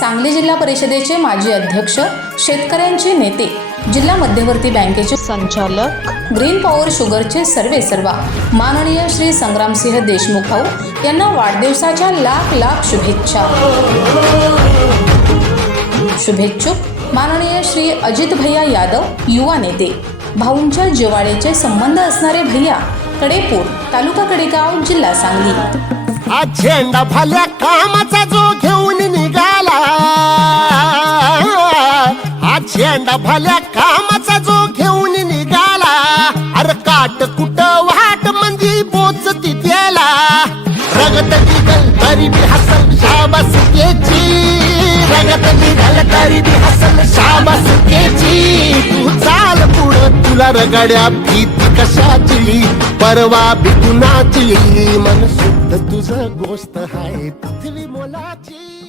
सांगली जिल्हा परिषदेचे माजी अध्यक्ष शेतकऱ्यांचे नेते जिल्हा मध्यवर्ती बँकेचे संचालक ग्रीन पॉवर शुगरचे सर्वे सर्वा माननीय श्री संग्रामसिंह देशमुख भाऊ यांना वाढदिवसाच्या लाख लाख शुभेच्छा. शुभेच्छुक माननीय श्री अजित भैया यादव युवा नेते भाऊंच्या जिवाळ्याचे संबंध असणारे भैया कडेपूर तालुका कडेगाव जिल्हा सांगली. आज झेंडा कामाचा जो शेंडा भल्या कामाचा जो घेऊन निघाला. अरे काट कुट वाट मंदी बोचती त्याला. रगत निघल तरी बी हसल शाबास केची रगत निघल तरी बी हसल शाबास केची तू चाल पुढं तुला रगड्या भीती कशाची परवा बिकुनाची मन शुद्ध तुझं गोष्ट आहे पृथ्वी मोलाची.